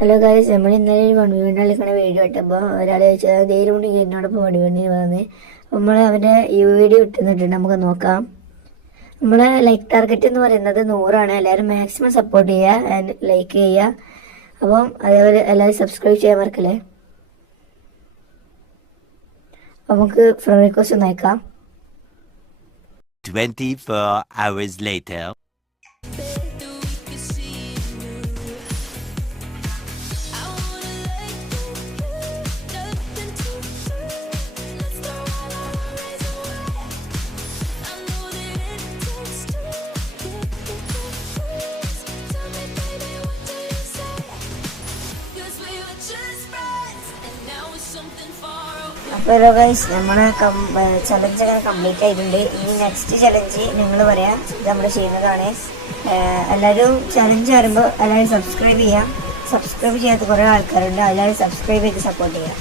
Hello guys, നമ്മൾ ഇന്നലെ ഒരു വണ്ടി കളിക്കണ വീഡിയോ ഇട്ടപ്പോൾ ഒരാൾ ചോദിച്ചത് ധൈര്യം എന്നോടൊപ്പം വണ്ടി വന്ന് നമ്മൾ അവൻ്റെ ഈ വീഡിയോ ഇട്ടുന്നിട്ടുണ്ട്. നമുക്ക് നോക്കാം. നമ്മളെ ലൈക്ക് ടാർഗറ്റ് എന്ന് പറയുന്നത് 100 എല്ലാവരും മാക്സിമം സപ്പോർട്ട് ചെയ്യുക, ലൈക്ക് ചെയ്യുക. അപ്പം അതേപോലെ എല്ലാവരും സബ്സ്ക്രൈബ് ചെയ്യാൻ മറക്കല്ലേ. നമുക്ക് ഫ്രണ്ട് റിക്വസ്റ്റ് ഒന്ന് അയക്കാം. 24 hours later. അപ്പോൾ ഗൈസ്, നമ്മുടെ ചലഞ്ച് അങ്ങനെ കംപ്ലീറ്റ് ആയിട്ടുണ്ട്. ഇനി നെക്സ്റ്റ് ചലഞ്ച് ഞങ്ങൾ പറയാം, ഇത് നമ്മൾ ചെയ്യുന്നതാണ്. എല്ലാവരും ചലഞ്ച് വരുമ്പോൾ എല്ലാവരും സബ്സ്ക്രൈബ് ചെയ്യാം. സബ്സ്ക്രൈബ് ചെയ്യാത്ത കുറേ ആൾക്കാരുണ്ട്, എല്ലാവരും സബ്സ്ക്രൈബ് ചെയ്ത് സപ്പോർട്ട് ചെയ്യാം.